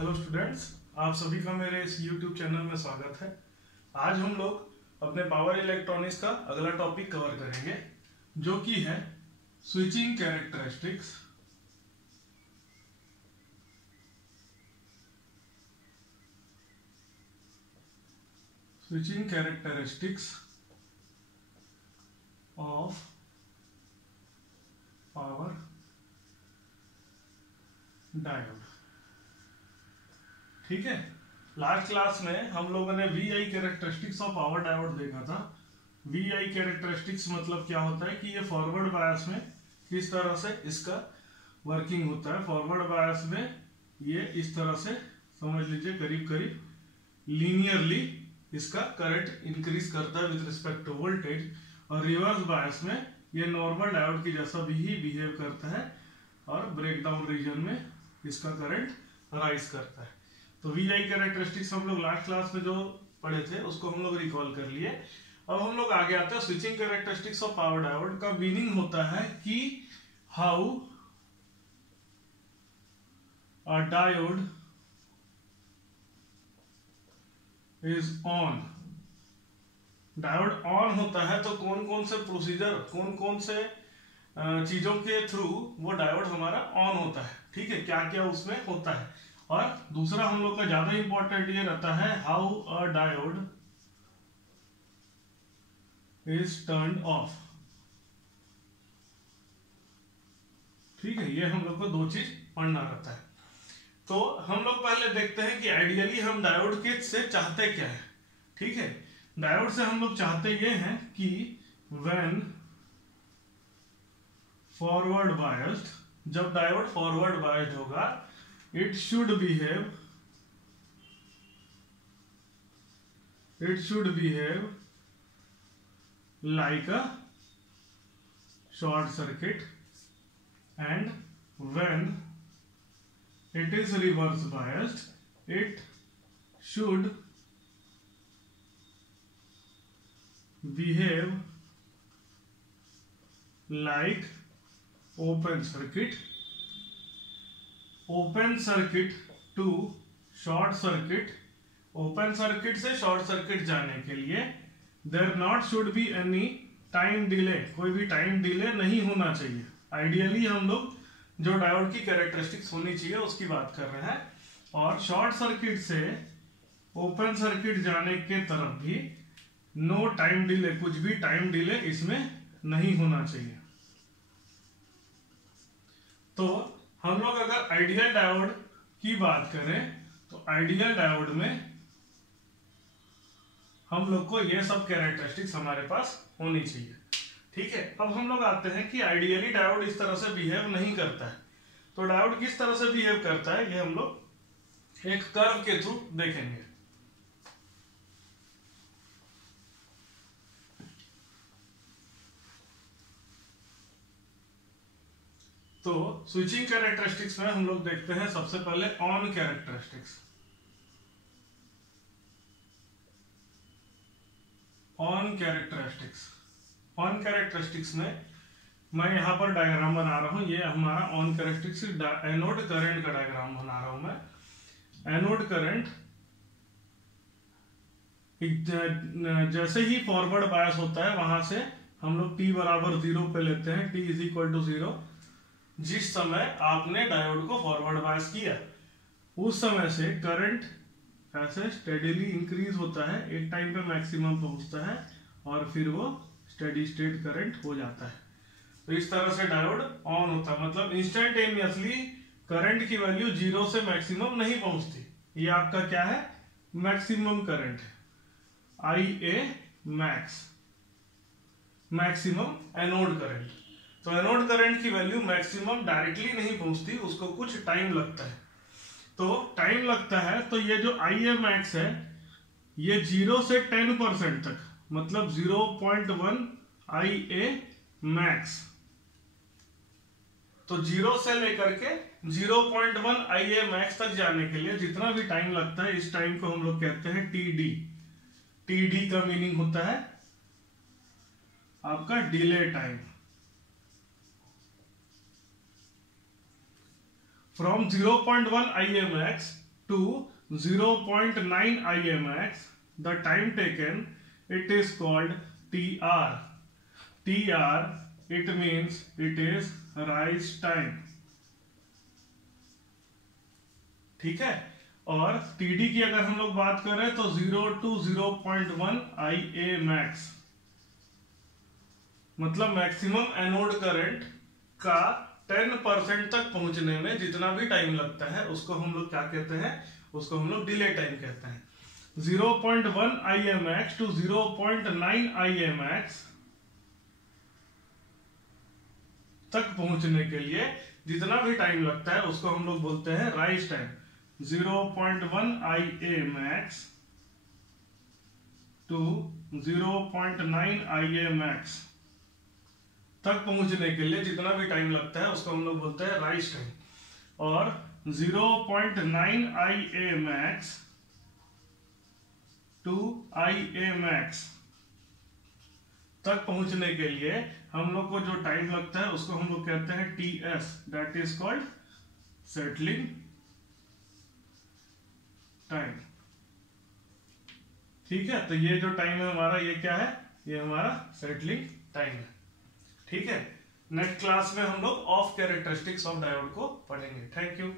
Hello students, आप सभी का मेरे इस YouTube चैनल में स्वागत है। आज हम लोग अपने पावर इलेक्ट्रॉनिक्स का अगला टॉपिक कवर करेंगे जो कि है switching characteristics. Switching characteristics of power diode. ठीक है, लास्ट क्लास में हम लोगों ने VI characteristics of power diode देखा था। VI कैरेक्टरिस्टिक्स मतलब क्या होता है कि ये फॉरवर्ड बायस में किस तरह से इसका वर्किंग होता है। फॉरवर्ड बायस में ये इस तरह से समझ लीजिए करीब करीब लीनियरली इसका करंट इंक्रीज करता है विद रिस्पेक्ट टू वोल्टेज, और रिवर्स बायस में ये नॉर्मल डायोड की जैसा भी ही बिहेव करता है और ब्रेकडाउन रीजन में इसका करंट राइज करता है। तो VI कैरेक्टरिस्टिक्स हम लोग लास्ट क्लास में जो पढ़े थे उसको हम लोग रिकॉल कर लिए। अब हम लोग आगे आते हैं switching characteristics of power diode का मीनिंग होता है कि how a diode is on. Diode on होता है तो कौन कौन से प्रोसीजर, कौन कौन से चीजों के थ्रू वो डायोड हमारा ऑन होता है। ठीक है, क्या क्या उसमें होता है। और दूसरा हम लोग का ज्यादा इंपॉर्टेंट ये रहता है how a diode is turned of. ठीक है, ये हम लोग को दो चीज पढ़ना रहता है। तो हम लोग पहले देखते हैं कि आइडियली हम डायोड के से चाहते क्या है। ठीक है, डायोड से हम लोग चाहते ये हैं कि व्हेन फॉरवर्ड बायस्ड, जब डायोड फॉरवर्ड बायस्ड होगा, it should behave like a short circuit, and when it is reverse biased it should behave like open circuit to short circuit. Open circuit से शॉर्ट सर्किट जाने के लिए there not should be any time delay, कोई भी time delay नहीं होना चाहिए। Ideally हम लोग जो डायोड की कैरेक्टरिस्टिक्स होनी चाहिए उसकी बात कर रहे हैं। और शॉर्ट सर्किट से ओपन सर्किट जाने के तरफ भी नो टाइम डिले, कुछ भी टाइम डिले इसमें नहीं होना चाहिए। तो हम लोग अगर आइडियल डायोड की बात करें तो आइडियल डायोड में हम लोग को ये सब कैरेक्टरिस्टिक्स हमारे पास होनी चाहिए। ठीक है, अब हम लोग आते हैं कि आइडियली डायोड इस तरह से बिहेव नहीं करता है। तो डायोड किस तरह से बिहेव करता है ये हम लोग एक कर्व के थ्रू देखेंगे। तो स्विचिंग कैरेक्टरिस्टिक्स में हम लोग देखते हैं सबसे पहले ऑन कैरेक्टरिस्टिक्स। ऑन कैरेक्टरिस्टिक्स में मैं यहां पर डायग्राम बना रहा हूं। ये हमारा ऑन कैरेक्टरिस्टिक्स एनोड करंट का डायग्राम बना रहा हूं मैं। एनोड करंट जैसे ही फॉरवर्ड बायस होता है वहां से हम लोग t बराबर 0 पे लेते हैं। t is equal to 0। जिस समय आपने डायोड को फॉरवर्ड बायस किया उस समय से करंट ऐसे स्टेडीली इंक्रीज होता है, एक टाइम पे मैक्सिमम पहुंचता है और फिर वो स्टेडी स्टेट करंट हो जाता है। तो इस तरह से डायोड ऑन होता है, मतलब इंस्टेंटेनियसली करंट की वैल्यू 0 से मैक्सिमम नहीं पहुंचती। ये आपका क्या है, मैक्सिमम करंट है, IA max, maximum anode current. तो एनोड करंट की वैल्यू मैक्सिमम डायरेक्टली नहीं पहुंचती, उसको कुछ टाइम लगता है। तो टाइम लगता है तो ये जो IA मैक्स है ये 0 से 10% तक, मतलब 0.1 IA मैक्स। तो 0 से लेकर के 0.1 IA मैक्स तक जाने के लिए जितना भी टाइम लगता है इस टाइम को हम लोग कहते हैं TD। TD का मीनिंग होता है आपका delay time. from 0.1 IA max to 0.9 IMX, the time taken, it is called TR. TR, it means it is rise time. ठीक है। और TD की अगर हम लोग बात करें तो 0 to 0.1 IAmax, मतलब मैक्सिमम एनोड करंट का 10% तक पहुंचने में जितना भी टाइम लगता है उसको हम लोग क्या कहते हैं, उसको हम लोग डिले टाइम कहते हैं। 0.1 IMX to 0.9 IMX तक पहुंचने के लिए जितना भी टाइम लगता है उसको हम लोग बोलते हैं rise time. 0.1 IAmax to 0.9 IAmax तक पहुंचने के लिए जितना भी टाइम लगता है उसको हम लोग बोलते हैं राइज टाइम। और 0.9 IAmax to IAmax तक पहुंचने के लिए हम लोग को जो टाइम लगता है उसको हम लोग कहते हैं TS, that is called settling time. ठीक है, तो ये जो टाइम है हमारा, ये क्या है, ये हमारा सेटलिंग टाइम है। ठीक है, नेक्स्ट क्लास में हम लोग ऑफ कैरेक्टरिस्टिक्स ऑफ डायोड को पढ़ेंगे। Thank you.